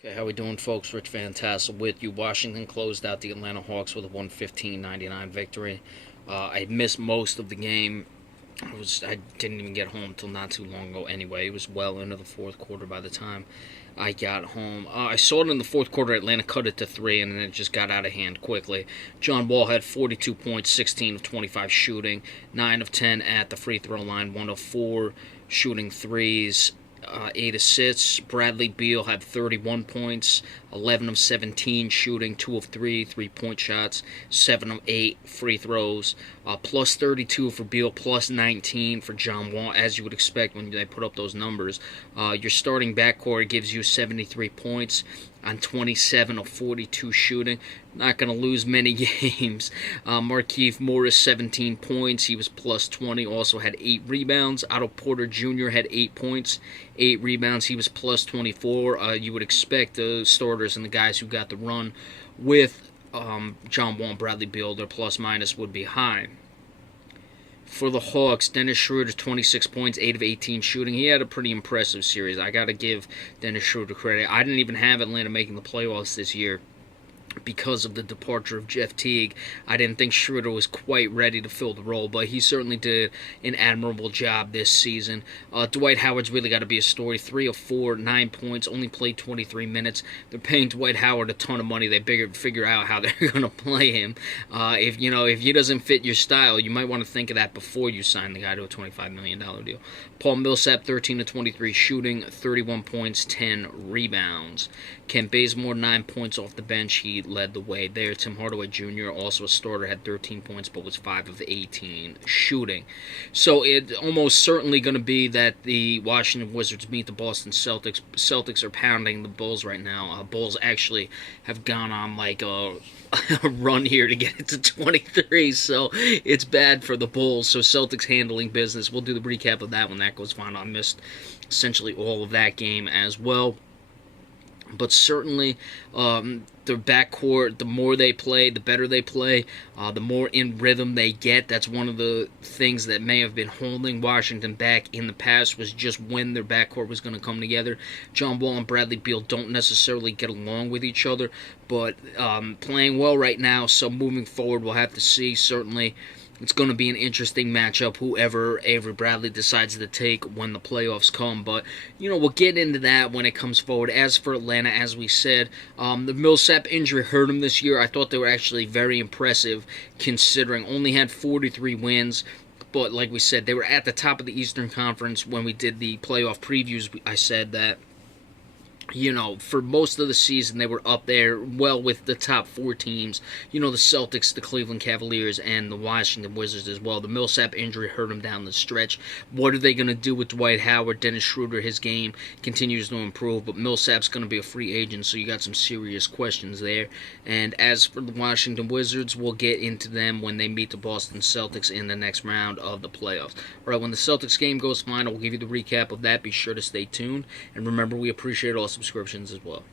Okay, how we doing, folks? Rich Van Tassel with you. Washington closed out the Atlanta Hawks with a 115-99 victory. I missed most of the game. I didn't even get home till not too long ago. Anyway, it was well into the fourth quarter by the time I got home. I saw it in the fourth quarter. Atlanta cut it to 3, and then it just got out of hand quickly. John Wall had 42 points, 16 of 25 shooting, 9 of 10 at the free throw line, 1 of 4 shooting threes. 8 assists. Bradley Beal had 31 points, 11 of 17 shooting, 2 of 3 3-point shots, 7 of 8 free throws, plus 32 for Beal, plus 19 for John Wall, as you would expect when they put up those numbers. Your starting backcourt gives you 73 points on 27 of 42 shooting. Not going to lose many games. Markieff Morris, 17 points. He was plus 20. Also had 8 rebounds. Otto Porter Jr. had 8 points, 8 rebounds. He was plus 24. You would expect the starters and the guys who got the run with John Wall and Bradley Beal, their plus-minus would be high. For the Hawks, Dennis Schroeder, 26 points, 8 of 18 shooting. He had a pretty impressive series. I got to give Dennis Schroeder credit. I didn't even have Atlanta making the playoffs this year because of the departure of Jeff Teague. I didn't think Schroeder was quite ready to fill the role, but he certainly did an admirable job this season. Dwight Howard's really got to be a story. 3 of 4, 9 points, only played 23 minutes. They're paying Dwight Howard a ton of money. They figure out how they're going to play him. If he doesn't fit your style, you might want to think of that before you sign the guy to a $25 million deal. Paul Millsap, 13 of 23 shooting, 31 points, 10 rebounds. Kent Bazemore, 9 points off the bench. He led the way there. Tim Hardaway Jr., also a starter, had 13 points, but was 5 of 18 shooting. So it's almost certainly going to be that the Washington Wizards meet the Boston Celtics. Celtics are pounding the Bulls right now. Bulls actually have gone on like a run here to get it to 23, so it's bad for the Bulls. So Celtics handling business. We'll do the recap of that when that goes final. I missed essentially all of that game as well. But certainly, the backcourt, the more they play, the better they play, the more in rhythm they get. That's one of the things that may have been holding Washington back in the past, was just when their backcourt was going to come together. John Wall and Bradley Beal don't necessarily get along with each other, but playing well right now, so moving forward, we'll have to see. Certainly, it's going to be an interesting matchup, whoever Avery Bradley decides to take when the playoffs come. But, we'll get into that when it comes forward. As for Atlanta, as we said, the Millsap injury hurt him this year. I thought they were actually very impressive, considering only had 43 wins. But, like we said, they were at the top of the Eastern Conference when we did the playoff previews. I said that, for most of the season, they were up there well with the top 4 teams. The Celtics, the Cleveland Cavaliers, and the Washington Wizards as well. The Millsap injury hurt them down the stretch. What are they going to do with Dwight Howard? Dennis Schroeder, his game continues to improve, but Millsap's going to be a free agent, so you got some serious questions there. And as for the Washington Wizards, we'll get into them when they meet the Boston Celtics in the next round of the playoffs. All right, when the Celtics game goes final, we'll give you the recap of that. Be sure to stay tuned. And remember, we appreciate all subscriptions as well.